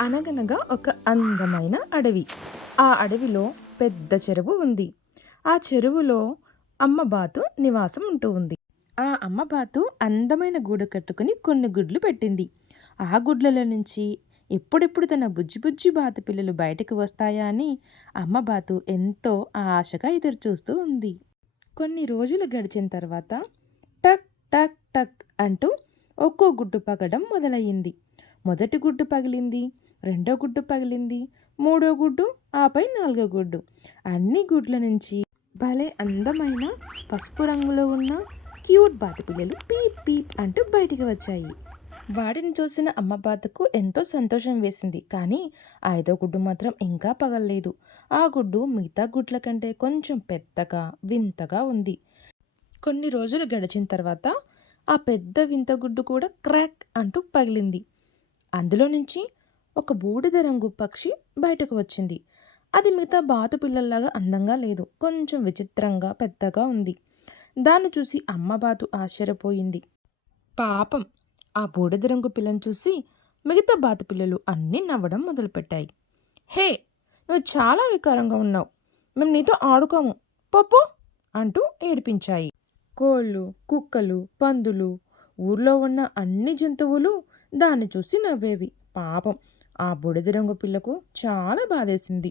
అనగనగా ఒక అందమైన అడవి. ఆ అడవిలో పెద్ద చెరువు ఉంది. ఆ చెరువులో అమ్మబాతు నివాసం ఉంటూ ఉంది. ఆ అమ్మబాతు అందమైన గూడు కట్టుకుని కొన్ని గుడ్లు పెట్టింది. ఆ గుడ్లలో నుంచి ఎప్పుడెప్పుడు తన బుజ్జి బుజ్జి బాతు పిల్లలు బయటకు వస్తాయా అని అమ్మబాతు ఎంతో ఆశగా ఎదురుచూస్తూ ఉంది. కొన్ని రోజులు గడిచిన తర్వాత టక్ టక్ టక్ అంటూ ఒక్కో గుడ్డు పగలడం మొదలయ్యింది. మొదటి గుడ్డు పగిలింది, రెండో గుడ్డు పగిలింది, మూడో గుడ్డు, ఆపై నాలుగో గుడ్డు. అన్ని గుడ్ల నుంచి భలే అందమైన పసుపు రంగులో ఉన్న క్యూట్ బాతు పిల్లలు పీప్ పీప్ అంటూ బయటికి వచ్చాయి. వాటిని చూసిన అమ్మ బాతుకు ఎంతో సంతోషం వేసింది. కానీ ఐదో గుడ్డు మాత్రం ఇంకా పగలలేదు. ఆ గుడ్డు మిగతా గుడ్ల కంటే కొంచెం పెద్దగా వింతగా ఉంది. కొన్ని రోజులు గడిచిన తర్వాత ఆ పెద్ద వింత గుడ్డు కూడా క్రాక్ అంటూ పగిలింది. అందులో నుంచి ఒక బూడిద రంగు పక్షి బయటకు వచ్చింది. అది మిగతా బాతు పిల్లల్లాగా అందంగా లేదు, కొంచెం విచిత్రంగా పెద్దగా ఉంది. దాన్ని చూసి అమ్మ బాతు ఆశ్చర్యపోయింది. పాపం, ఆ బూడిద రంగు పిల్లని చూసి మిగతా బాతు పిల్లలు అన్నీ నవ్వడం మొదలుపెట్టాయి. హే, నువ్వు చాలా వికారంగా ఉన్నావు, మేము నీతో ఆడుకోము, పప్పు అంటూ ఏడిపించాయి. కోళ్ళు, కుక్కలు, పందులు, ఊర్లో ఉన్న అన్ని జంతువులు దాన్ని చూసి నవ్వేవి. పాపం, ఆ బూడిద రంగు పిల్లకు చాలా బాధేసింది.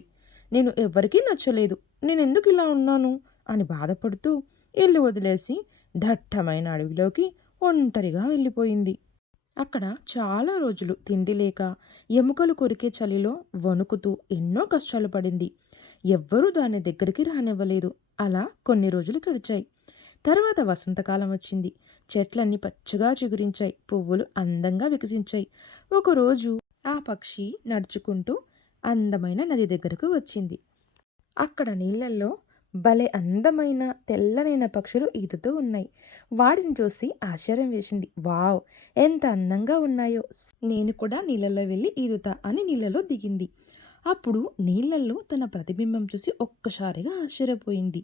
నేను ఎవ్వరికీ నచ్చలేదు, నేనెందుకు ఇలా ఉన్నాను అని బాధపడుతూ ఇల్లు వదిలేసి దట్టమైన అడవిలోకి ఒంటరిగా వెళ్ళిపోయింది. అక్కడ చాలా రోజులు తిండి లేక ఎముకలు కొరికే చలిలో వణుకుతూ ఎన్నో కష్టాలు పడింది. ఎవ్వరూ దాని దగ్గరికి రానివ్వలేదు. అలా కొన్ని రోజులు గడిచాయి. తర్వాత వసంతకాలం వచ్చింది. చెట్లన్నీ పచ్చగా చిగురించాయి, పువ్వులు అందంగా వికసించాయి. ఒకరోజు ఆ పక్షి నడుచుకుంటూ అందమైన నది దగ్గరకు వచ్చింది. అక్కడ నీళ్ళల్లో భలే అందమైన తెల్లనైన పక్షులు ఈదుతూ ఉన్నాయి. వాటిని చూసి ఆశ్చర్యం వేసింది. వావ్, ఎంత అందంగా ఉన్నాయో, నేను కూడా నీళ్ళల్లో వెళ్ళి ఈదుతా అని నీళ్ళలో దిగింది. అప్పుడు నీళ్ళల్లో తన ప్రతిబింబం చూసి ఒక్కసారిగా ఆశ్చర్యపోయింది.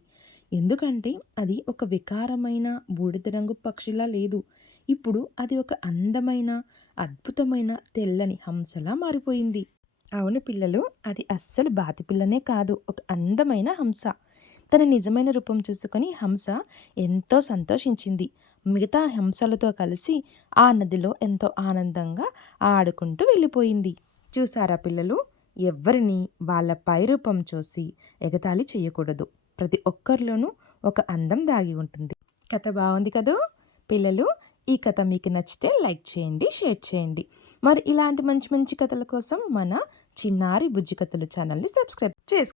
ఎందుకంటే అది ఒక వికారమైన బూడిద రంగు పక్షిలా లేదు. ఇప్పుడు అది ఒక అందమైన అద్భుతమైన తెల్లని హంసలా మారిపోయింది. అవును పిల్లలు, అది అస్సలు బాతి పిల్లనే కాదు, ఒక అందమైన హంస. తన నిజమైన రూపం చూసుకొని హంస ఎంతో సంతోషించింది. మిగతా హంసలతో కలిసి ఆ నదిలో ఎంతో ఆనందంగా ఆడుకుంటూ వెళ్ళిపోయింది. చూసారా పిల్లలు, ఎవ్వరిని వాళ్ళ పైరూపం చూసి ఎగతాళి చేయకూడదు. ప్రతి ఒక్కరిలోనూ ఒక అందం దాగి ఉంటుంది. కథ బాగుంది కదూ పిల్లలు. ఈ కథ మీకు నచ్చితే లైక్ చేయండి, షేర్ చేయండి. మరి ఇలాంటి మంచి మంచి కథల కోసం మన చిన్నారి బుజ్జి కథలు ఛానల్ని సబ్స్క్రైబ్ చేసుకోండి.